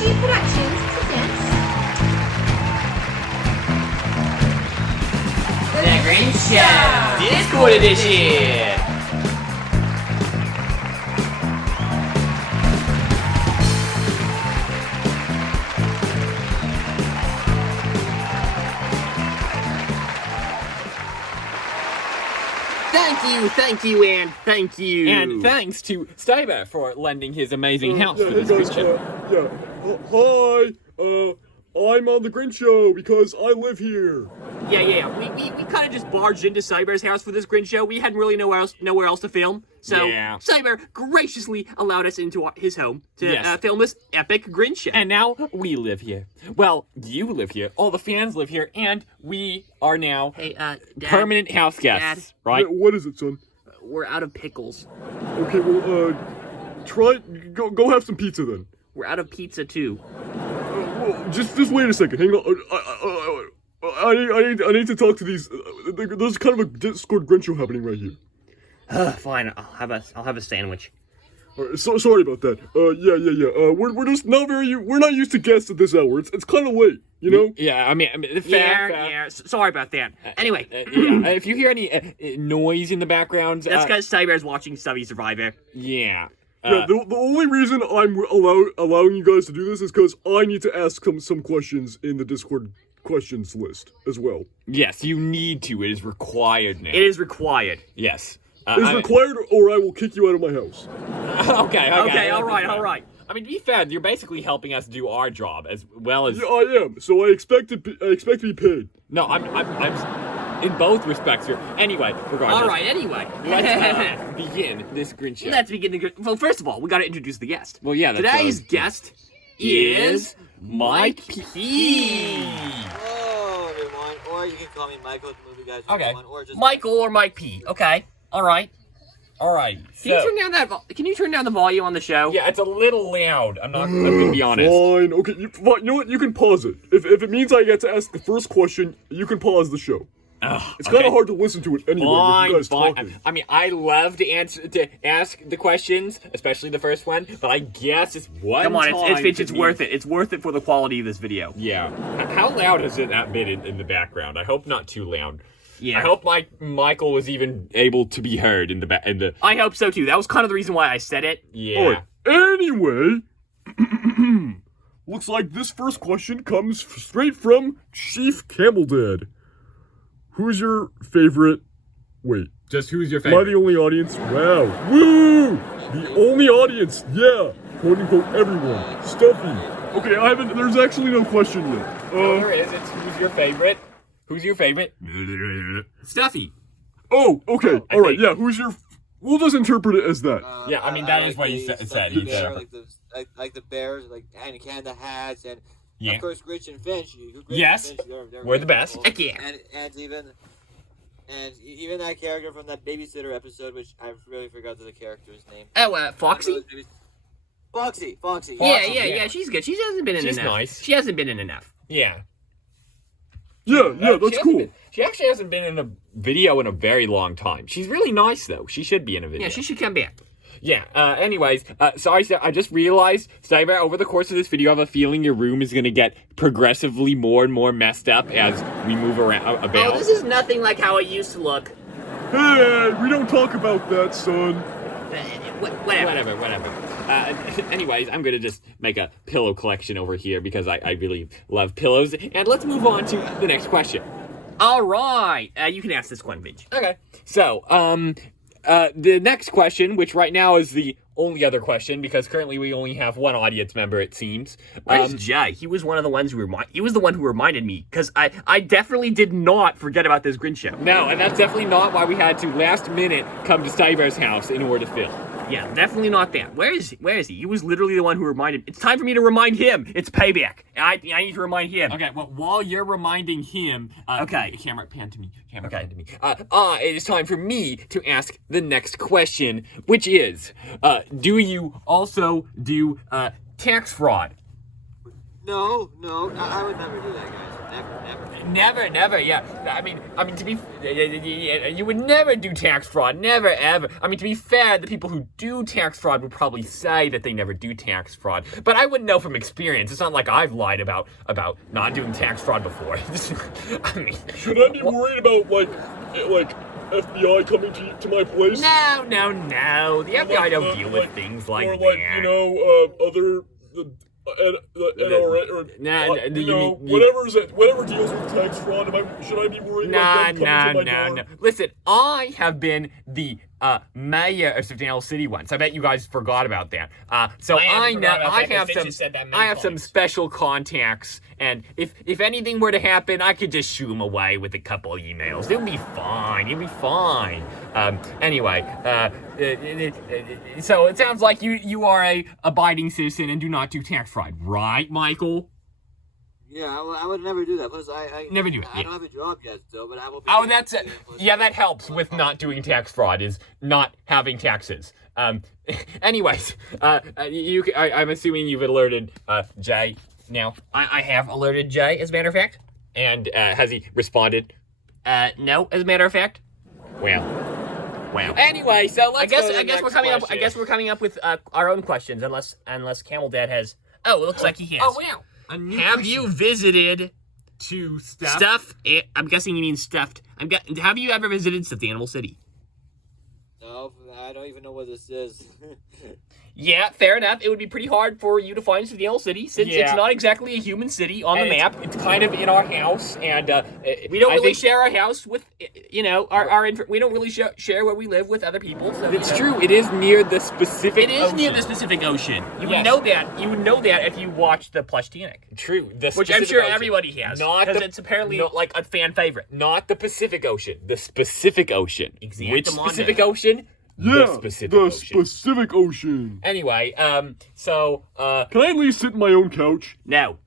MikeP Productions presents The Grinch Show! Discord Edition! Thank you, and thank you. And thanks to Steiber for lending his amazing house for this Grinch show. Hi, I'm on the Grinch show because I live here. Yeah. We kind of just barged into Cyber's house for this Grinch show. We hadn't really nowhere else to film. So Yeah. Cyber graciously allowed us into his home to Yes. film this epic Grinch show. And now we live here. Well, you live here, all the fans live here, and we are now Hey, Dad, permanent house guests, Dad. right? What is it, son? we're out of pickles. Okay, well, go have some pizza then. We're out of pizza too. Well, just wait a second. Hang on. I need to talk to these. There's kind of a Discord Grinch show happening right here. Fine, I'll have a sandwich. All right, so sorry about that. Yeah. We're just we're not used to guests at this hour. It's kind of late, you know. Yeah, I mean, fair. Sorry about that. Anyway, If you hear any noise in the background, that's because Cyber's watching Stubby Survivor. yeah. Yeah, the only reason I'm allowing you guys to do this is because I need to ask some questions in the Discord questions list as well. Yes, you need to. It is required now. It is required. Yes. It's required, or I will kick you out of my house. Okay, all right. I mean, to be fair, you're basically helping us do our job as well as. Yeah, I am. So I expect to be paid. No, I'm in both respects here. Anyway, regardless. All right, anyway. Let's begin this Grinch show. Let's begin the... Well, first of all, we gotta introduce the guest. Well, yeah, that's Today's guest is... MikeP. Hello, everyone. Or you can call me Michael, the movie guys. Okay. Or just Michael or MikeP. Okay, all right. All right. Can you turn down the volume on the show? Yeah, it's a little loud. I'm gonna be honest. Fine. Okay. Fine. You know what? You can pause it. If it means I get to ask the first question, you can pause the show. It's kind of hard to listen to it anyway with you guys Fine. talking. I mean, I love to ask the questions, especially the first one. But I guess it's one. Come on, it's time worth it. It's worth it for the quality of this video. Yeah. How loud has it been in the background? I hope not too loud. Yeah. I hope Michael was even able to be heard in the. I hope so too. That was kind of the reason why I said it. Yeah. All right. Anyway, looks like this first question comes straight from Chief Campbelldad. Who's your favorite? Wait. Just who's your Am I the only audience? Wow. Woo! The only audience. Yeah. Quote unquote everyone. Stuffy. Okay, there's actually no question yet. There is. It's who's your favorite? Who's your favorite? Stuffy. Oh, okay. I All right. think- Yeah. We'll just interpret it as that. Yeah, I mean, that is what he said. He said. Like the bears, like and Canada hats, and Yeah. of course Grinch and Finch. Yes, we're the best. Heck yeah. And even that character from that babysitter episode, which I really forgot the character's name. Oh, Foxy? Foxy. Yeah. She's good. She hasn't been in She's enough. nice. She hasn't been in enough. Yeah. Yeah. That's cool. She actually hasn't been in a video in a very long time. She's really nice, though. She should be in a video. Yeah, she should come back. Yeah, anyways, sorry, I just realized, Cyber, over the course of this video, I have a feeling your room is gonna get progressively more and more messed up as we move around about. Oh, this is nothing like how it used to look. Hey, we don't talk about that, son. Whatever. Whatever. Anyways, I'm gonna just make a pillow collection over here because I really love pillows. And let's move on to the next question. All right. You can ask this one, Vince. Okay. So, the next question, which right now is the only other question, because currently we only have one audience member, it seems. Where's Jay? He was one of the ones he was the one who reminded me, because I definitely did not forget about this Grinch show. No, and that's definitely not why we had to last minute come to Steiber's house in order to film. Yeah, definitely not that. Where is he? He was literally the one who reminded. It's time for me to remind him. It's payback. I need to remind him. Okay, well, while you're reminding him, okay. Camera pan to me. Pan to me. It is time for me to ask the next question, which is, do you also do tax fraud? No, I would never do that, guys. Never, yeah. I mean, to be, you would never do tax fraud, never, ever. I mean, to be fair, the people who do tax fraud would probably say that they never do tax fraud, but I wouldn't know from experience. It's not like I've lied about not doing tax fraud before. I mean, should I be worried about like FBI coming to my place? No. The FBI don't deal with things like or that. like other. NRA or whatever deals with tax fraud. Should I be worried about them coming to my door? Listen, I have been the mayor of Daniel City once. I bet you guys forgot about that. So I know I have some special contacts, and if anything were to happen, I could just shoo them away with a couple of emails. It'll be fine. Anyway, so it sounds like you are a abiding citizen and do not do tax fraud, right, Michael? Yeah, I would never do that. Plus, I never do it. I don't have a job yet, still, but I will. Oh, that's it. Yeah, that helps with not doing tax fraud. Is not having taxes. Anyways, I'm assuming you've alerted Jay. Now, I have alerted Jay, as a matter of fact. And has he responded? No, as a matter of fact. Wow. Anyway, so let's. I guess we're coming up with our own questions, unless Camel Dad has. Oh, it looks like he has. Oh wow. Have you visited to stuff? I'm guessing you mean stuffed. Have you ever visited Stuffed Animal City? No, I don't even know what this is. Yeah, fair enough. It would be pretty hard for you to find Stuffed Animal City since it's not exactly a human city on the map. It's kind of in our house, and we don't really share our house with, we don't really share where we live with other people. So, it's true. It is near the specific. It is near the specific ocean. You would know that. You would know that if you watched the Plush Titanic. True. Which I'm sure everybody has. Because it's apparently like a fan favorite. Not the Pacific Ocean. The specific ocean. Exactly. Which specific ocean? Yeah, the Pacific Ocean. Anyway, Can I at least sit in my own couch? No.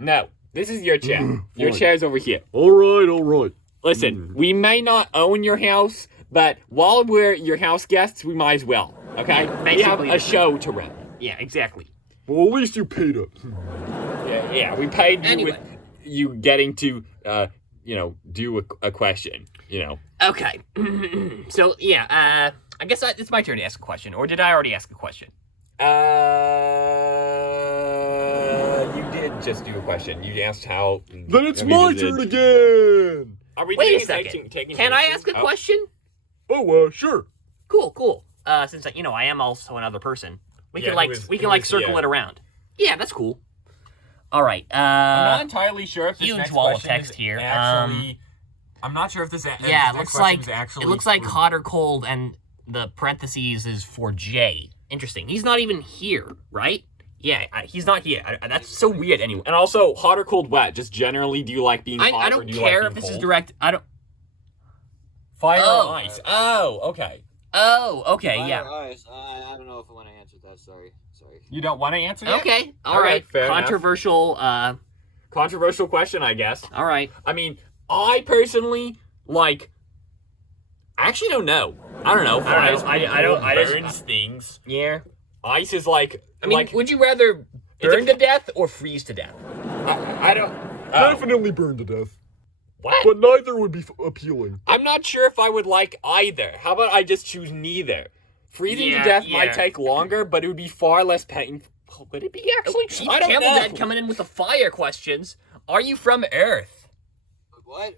This is your chair. Your chair's over here. All right. Listen, we may not own your house, but while we're your house guests, we might as well. Okay? We have a show to run. Yeah, exactly. Well, at least you paid us. Yeah, we paid you with you getting to, do a question, Okay. So, yeah, I guess it's my turn to ask a question, or did I already ask a question? You did just do a question. You asked how... Then it's my turn again! Are we Wait a second. Can I ask a question? Oh, sure. Cool. Since, I am also another person, we can circle it around. Yeah, that's cool. All right, I'm not entirely sure if this huge next wall of question text is here. actually... I'm not sure if this it looks like hot or cold, and the parentheses is for Jay. Interesting. He's not even here, right? Yeah, he's not here. That's so weird. Anyway, and also hot or cold, wet. Just generally, do you like being hot? I don't care if this is direct. I don't. Fire or ice? Oh, okay. Oh, okay. Fire yeah. Or ice. I don't know if I want to answer that. Sorry. You don't want to answer that? Okay. All right. Fair Controversial. Controversial question, I guess. All right. I mean, I personally I actually don't know. I don't know. Fire burns things. Yeah. Ice is like. I mean, would you rather burn to death or freeze to death? I don't. Definitely burn to death. What? But neither would be appealing. I'm not sure if I would like either. How about I just choose neither? Freezing to death might take longer, but it would be far less painful. Would it be actually? Chief I don't Camel know. Dad coming in with the fire questions. Are you from Earth? What?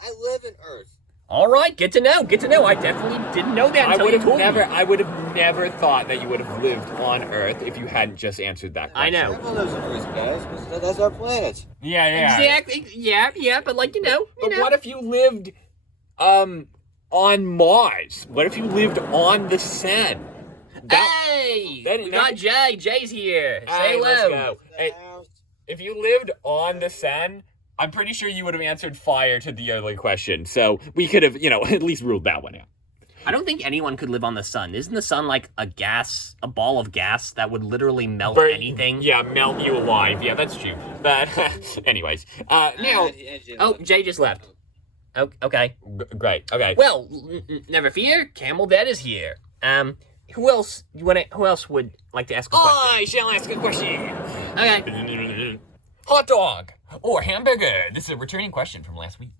I live in Earth. All right, get to know. I definitely didn't know that until you told me. I would have never thought that you would have lived on Earth if you hadn't just answeed that question. I know. Everyone lives on Earth, guys. That's our planet. Yeah. Exactly. Yeah, but But what if you lived, on Mars? What if you lived on the Sun? Hey! We got Jay. Jay's here. Say hello. Let's go. Hey, if you lived on the Sun, I'm pretty sure you would have answered fire to the earlier question. So we could have, at least ruled that one out. I don't think anyone could live on the sun. Isn't the sun like a ball of gas that would literally melt anything? Yeah, melt you alive. Yeah, that's true. But anyways, now... Oh, Jay just left. Oh, okay. Great. Okay. Well, never fear. Camel Dad is here. Who else would like to ask a question? I shall ask a question. Okay. hot dog or hamburger? This is a returning question from last week.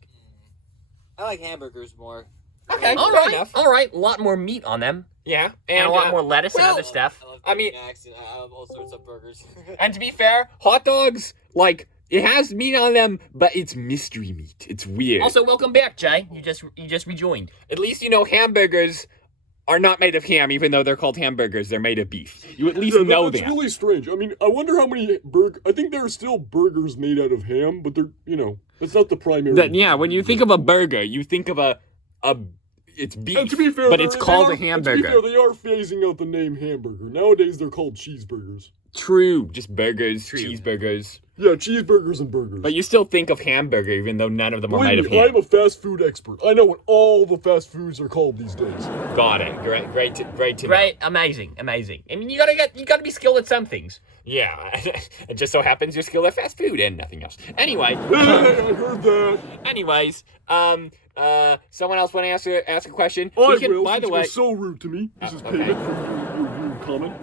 I like hamburgers more. Okay, All fair right, enough. all right. A lot more meat on them, Yeah, and a lot more lettuce and other stuff. I love I mean- Big Macs and I love all sorts of burgers. And to be fair, hot dogs, like, it has meat on them, but it's mystery meat. It's weird. Also, welcome back, Jay. You just rejoined. At least you know hamburgers are not made of ham, even though they're called hamburgers. They're made of beef. You at least know that's that. really strange. I mean, I wonder how many I think there are still burgers made out of ham, but they're, that's not the primary. Yeah, when you think of a burger, you think of it's beef, And to be fair, but it's called a and to be hamburger. fair, they are phasing out the name hamburger. Nowadays, they're called cheeseburgers. True, just burgers, cheeseburgers. Yeah, cheeseburgers and burgers. But you still think of hamburger, even though none of them are made of Believe me, ham. I'm a fast food expert. I know what all the fast foods are called these days. Got it. Great to know. Right? Amazing. I mean, you gotta be skilled at some things. Yeah, it just so happens you're skilled at fast food and nothing else. Anyway, Hey, I heard that. anyways, someone else want to ask a question? I We can- will, by the since way, you're so rude to me. This is okay. payment for your rude comment.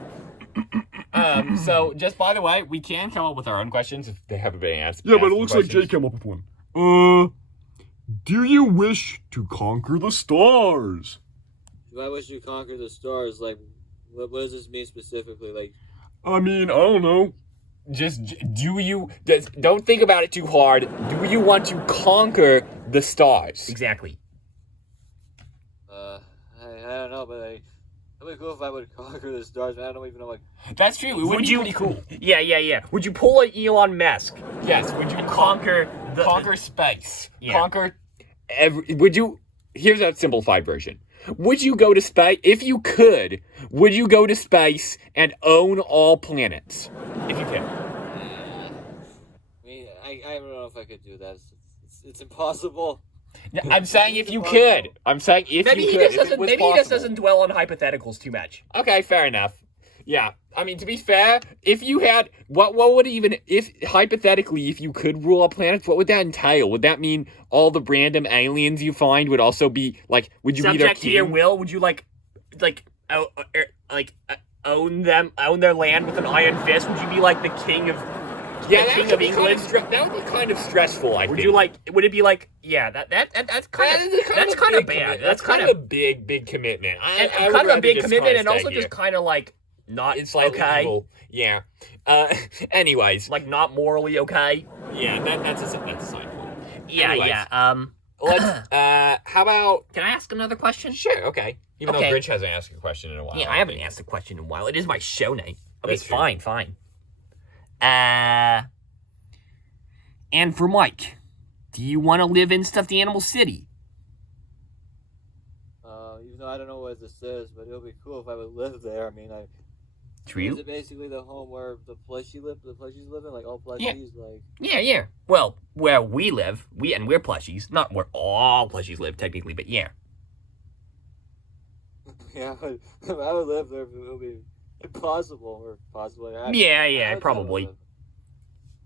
so just by the way, we can come up with our own questions if they haven't been asked. Yeah, but it asked looks like Jay questions. came up with one. Do you wish to conquer the stars? If I wish to conquer the stars, like, what does this mean specifically? Like, I mean, I don't know. Don't think about it too hard. Do you want to conquer the stars? Exactly. I don't know, but it'd be cool if I would conquer the stars. I don't even know, like, That's true. It would Would be you? pretty cool. Yeah. Would you pull an Elon Musk Yes. Would you and conquer the? conquer space? Yeah. Conquer would you? Here's a simplified version. Would you go to space if you could? Would you go to space and own all planets if you could? I mean, I don't know if I could do that. It's impossible. No, I'm saying if you could. I'm saying if Maybe you he could. just if it doesn't. was Maybe he just possible. doesn't dwell on hypotheticals too much. Okay, fair enough. Yeah, I mean, to be fair, if you had what would even if hypothetically if you could rule a planet, what would that entail? Would that mean all the random aliens you find would also be like? Would you be their Subject to your king? will. Would you own their land with an iron fist? Would you be like the king of? Yeah, the that king would of be England. that would be kind of stressful. I Would think. you like? Would it be like? Yeah, that's kind of that's kind of bad. That's kind of a big commitment. I would kind of a rather big just commitment, and kinda also stay just here. kind of like not It's like okay, evil. Yeah. Anyways, like not morally okay. yeah, that's a side point. Yeah, Anyways. yeah. Let's. How about? Can I ask another question? Sure. Okay. Even Okay. though Grinch hasn't asked a question in a while. Yeah, I haven't asked a question in a while. It is my show name. Okay, That's true. fine. And for Mike, do you want to live in Stuffed Animal City? Even though I don't know what this is, but it would be cool if I would live there. I mean, is True. it basically the home where the plushies live in? Like, all plushies? Like, Yeah. Well, where we live, we're plushies. Not where all plushies live, technically, but yeah. yeah, if I would live there, it would be impossible, or possibly. Yeah, probably.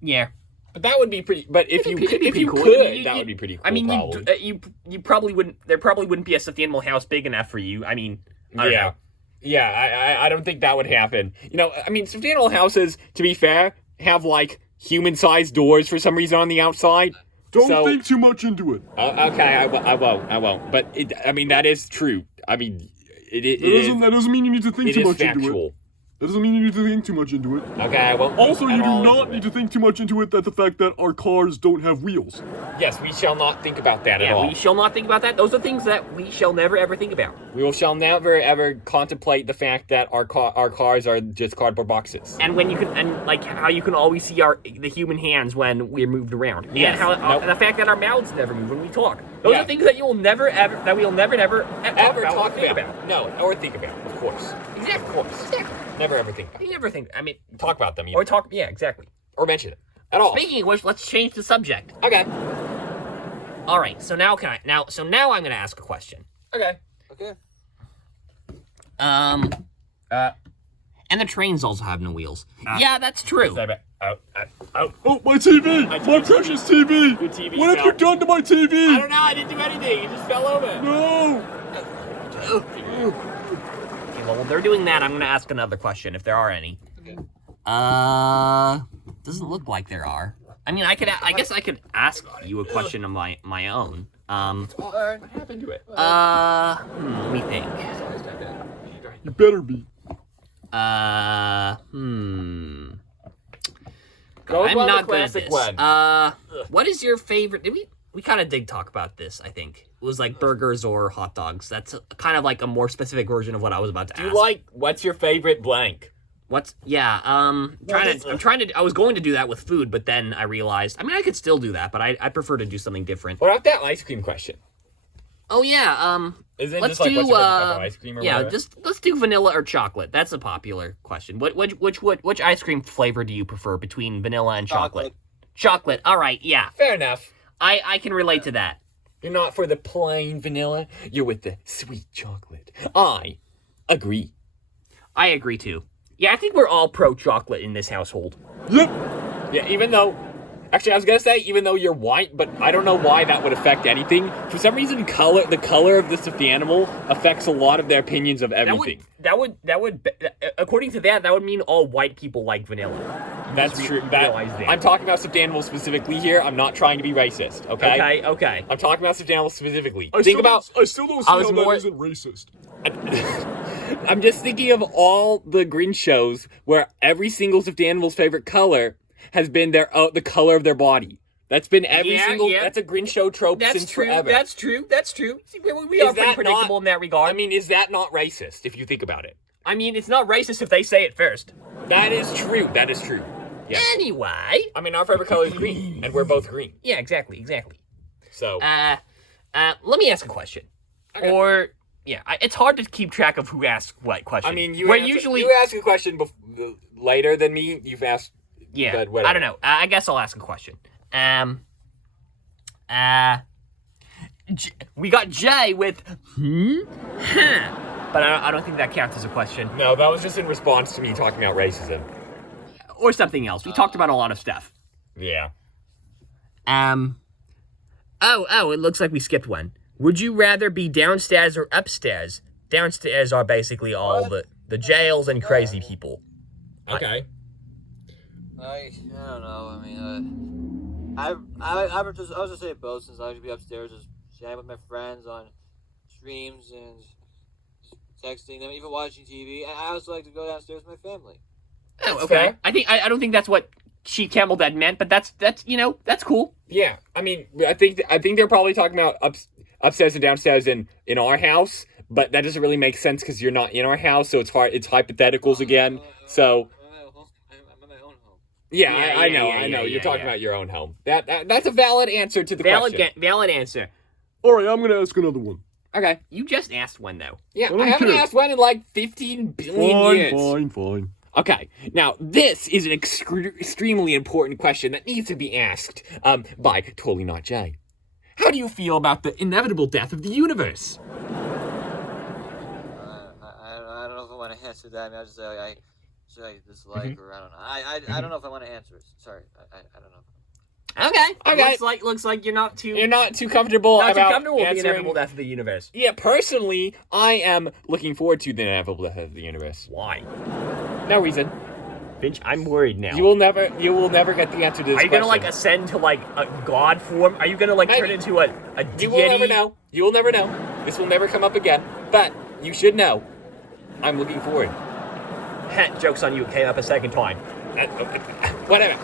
Yeah. But that would be pretty. But if you It'd be if pretty you cool. could, I mean, that would be pretty cool. I mean, probably. you probably wouldn't. There probably wouldn't be a stuffed animal house big enough for you. I mean, I don't know. Yeah. I don't think that would happen. You know, I mean, stuffed animal houses, to be fair, have like human-sized doors for some reason on the outside. Don't So- think too much into it. Okay, I won't. But I mean, that is true. I mean, That doesn't mean you need to think it too is much into it. factual. That doesn't mean you need to think too much into it. Okay, I won't. Also, think you at all do into not it. need to think too much into it that the fact that our cars don't have wheels. Yes, we shall not think about that at Yeah, all. we shall not think about that. Those are things that we shall never ever think about. We shall never ever contemplate the fact that our cars are just cardboard boxes. And when you can, and like how you can always see the human hands when we're moved around. Yes. And how Nope. the fact that our mouths never move when we talk. Those Yeah. are things that you'll never ever Ever or talk think about? No, or think about, of course. Exactly. Of course. Exactly. Never ever think about You never think. I mean, it. Talk about them, or talk. Yeah, exactly. or mention it at all. Speaking of which, let's change the subject. Okay. All right. So now now I'm gonna ask a question. Okay. okay. And the trains also have no wheels. Yeah, that's true. Oh, my TV! My precious TV! Your TV What have fell. you done to my TV? I don't know. I didn't do anything. It just fell over. No! Okay, well, while they're doing that, I'm gonna ask another question if there are any. Okay. Doesn't look like there are. I mean, I guess I could ask you a question of my own. Alright. What happened to it? Let me think. You better be. Go with I'm one of not the good at classic this. ones. What is your favorite? Did we kind of did talk about this? I think it was like burgers or hot dogs. That's kind of like a more specific version of what I was about to ask. What's your favorite blank? I'm trying to. I was going to do that with food, but then I realized. I mean, I could still do that, but I prefer to do something different. What about that ice cream question? Oh yeah. Is it Let's just like do what's your favorite type of ice cream or yeah, whatever? let's do vanilla or chocolate. That's a popular question. Which ice cream flavor do you prefer between vanilla and chocolate? Chocolate. All right. Yeah. Fair enough. I can relate to that. You're not for the plain vanilla. You're with the sweet chocolate. I agree. I agree too. Yeah, I think we're all pro chocolate in this household. Yep. Yeah, even though... Actually, I was going to say, even though you're white, but I don't know why that would affect anything. For some reason, the color of the stuffed animal affects a lot of their opinions of everything. That would according to that would mean all white people like vanilla. That's true. realize that. I'm talking about stuffed animals specifically here. I'm not trying to be racist, okay? Okay. I'm talking about stuffed animals specifically. I still don't see I was how more- that isn't racist. I'm just thinking of all the Grinch shows where every single stuffed animal's favorite color has been the color of their body. That's been every single. Yeah. That's a Grinch show trope since forever. That's true. See, we Is are pretty that predictable not- in that regard. I mean, is that not racist if you think about it? I mean, it's not racist if they say it first. That is true. That is true. Yes. Anyway. I mean, our favorite color is green, and we're both green. Yeah, exactly. So, Let me ask a question. Okay. Or yeah, it's hard to keep track of who asks what question. I mean, you ask a question later than me. You've asked. Yeah, but whatever. I don't know. I guess I'll ask a question. We got Jay with but I don't think that counts as a question No, that was just in response to me talking about racism. or something else. We talked about a lot of stuff. Yeah. Oh, it looks like we skipped one. Would you rather be downstairs or upstairs? Downstairs are basically all the jails and crazy people. Okay. I don't know. I mean, I would just say both, since I would be upstairs just chatting with my friends on streams and texting them, even watching TV. And I also like to go downstairs with my family. Oh, okay. fair. I don't think that's what Chief Camel Dad meant, but that's that's cool. Yeah. I mean, I think they're probably talking about upstairs and downstairs in our house, but that doesn't really make sense because you're not in our house, so it's hard. It's hypotheticals again. So. I'm in my own home. Yeah, Yeah, I know. yeah, You're talking yeah. about your own home. That's a valid answer to the question. Valid answer. All right, I'm gonna ask another one. Okay. You just asked one though. Yeah, I don't I haven't care. asked one in like 15 billion years. Fine. Okay, now this is an extremely important question that needs to be asked by Totally Not Jay. How do you feel about the inevitable death of the universe? I don't know if I want to answer that. I mean, I just say I dislike or I don't know. I don't know if I want to answer it. Sorry, I don't know. Okay. Looks like you're not too comfortable not too about comfortable with the answering. inevitable death of the universe. Yeah, personally, I am looking forward to the inevitable death of the universe. Why? No reason. Finch, I'm worried now. You will never get the answer to this Are you gonna question. like ascend to like a god form? Are you gonna like turn Maybe. into a deity? You will never know. You will never know. This will never come up again. But you should know. I'm looking forward. Joke's on you. It came up a second time. Whatever.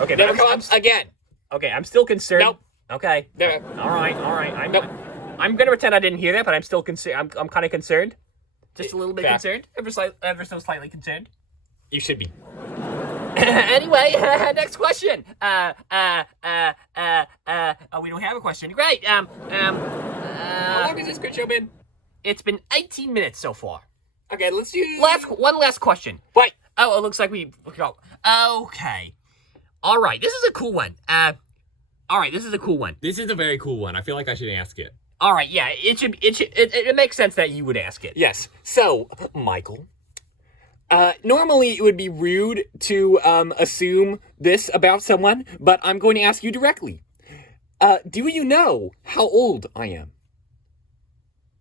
Okay, Never but come up again. okay, I'm still concerned. Nope. Okay. Never. All right. Nope. I'm gonna pretend I didn't hear that, but I'm still concerned. I'm kind of concerned. Just a little bit Fair. concerned. Ever so slightly concerned. You should be. Anyway, next question. Oh, we don't have a question. Great. How long has this good show been? It's been 18 minutes so far. Okay, let's do... One last question. Wait. Oh, it looks like we go. Okay. All right. This is a cool one. This is a cool one. This is a very cool one. I feel like I should ask it. All right. Yeah. It makes sense that you would ask it. Yes. So, Michael, normally it would be rude to assume this about someone, but I'm going to ask you directly. Do you know how old I am?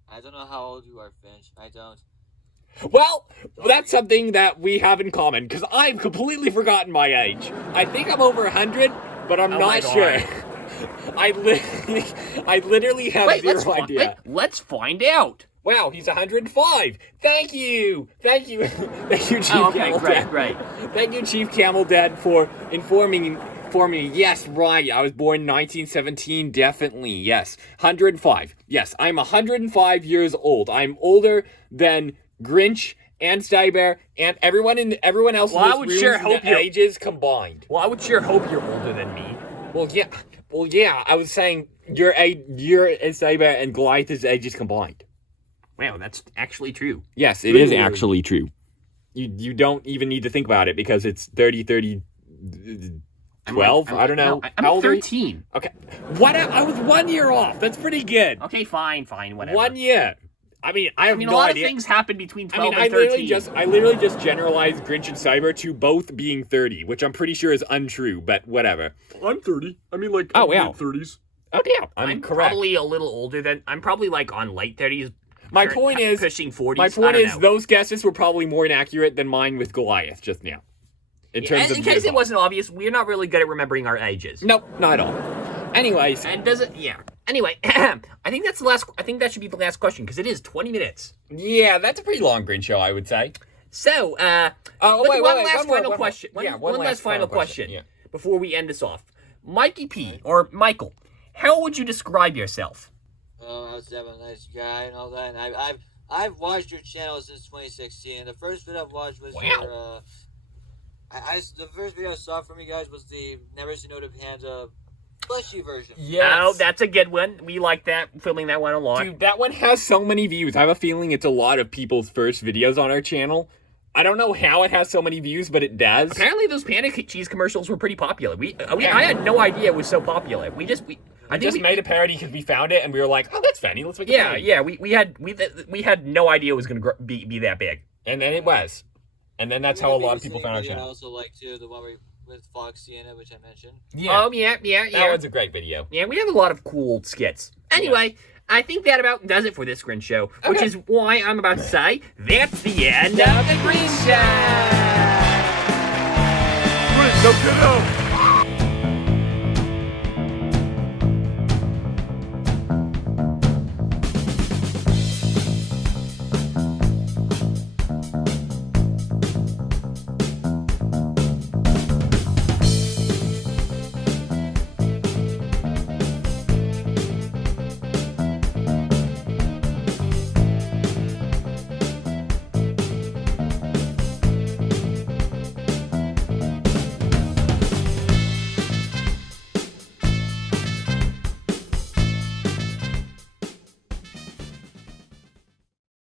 I don't know how old you are, Finch. I don't. Well, that's something that we have in common, because I've completely forgotten my age. I think I'm over 100, but I'm Oh my not sure. God. I literally have zero idea. Let's find out. Wow, he's 105. Thank you. Thank you, Chief Camel Dad. great. Thank you, Chief Camel Dad, for informing me. Yes, right. I was born in 1917. Definitely. Yes. 105. Yes, I'm 105 years old. I'm older than Grinch and Stybear and everyone else Well, I in would this sure room's hope you're- ages combined. Well, I would sure hope you're older than me. Well, yeah. I was saying your Stybear and Goliath's ages combined. Wow, that's actually true. Yes, it is actually true. You don't even need to think about it because it's 30, 12? I don't know. I'm How old are you? 13. Okay. I was 1 year off. That's pretty good. Okay, fine, whatever. 1 year. I mean, I have I mean, no a lot idea. of things happen between 12 I and 13. literally just generalized Grinch and Cyber to both being 30, which I'm pretty sure is untrue, but whatever. I'm 30. I mean, like, Oh, wow. mid-30s. Oh, damn. I'm correct. probably a little older than... I'm probably, like, on late 30s. My point is... Pushing 40s. My point I don't is, know. those guesses were probably more inaccurate than mine with Goliath just now. In terms of in case it wasn't obvious, we're not really good at remembering our ages. Nope, not at all. Anyways, And does it? Yeah. Anyway, I think that's the last. I think that should be the last question because it is 20 minutes. yeah, that's a pretty long Grinch show, I would say. So, One last more, final one more. question. Yeah, One last final question yeah. before we end this off. MikeP or Michael, how would you describe yourself? Oh, I was a nice guy and all that. And I've watched your channel since 2016. And the first video I've watched was your. The first video I saw from you guys was the Never Seen No Panda fleshy version. Oh, that's a good one. We like that, filming that one a lot. Dude, that one has so many views. I have a feeling it's a lot of people's first videos on our channel. I don't know how it has so many views, but it does. Apparently, those panda cheese commercials were pretty popular. I had no idea it was so popular. I just made a parody because we found it and we were like, oh, that's funny. Let's make a parody. Yeah. We had no idea it was going to be that big. And then it was. And then that's how a lot of people found our I channel. also like too the one with Foxy in it, which I mentioned. Yeah. Oh, yeah. That one's a great video. Yeah, we have a lot of cool skits. Anyway, I think that about does it for this Grinch show, which is why I'm about to say that's the end of the Grinch show. Wait, no, get out!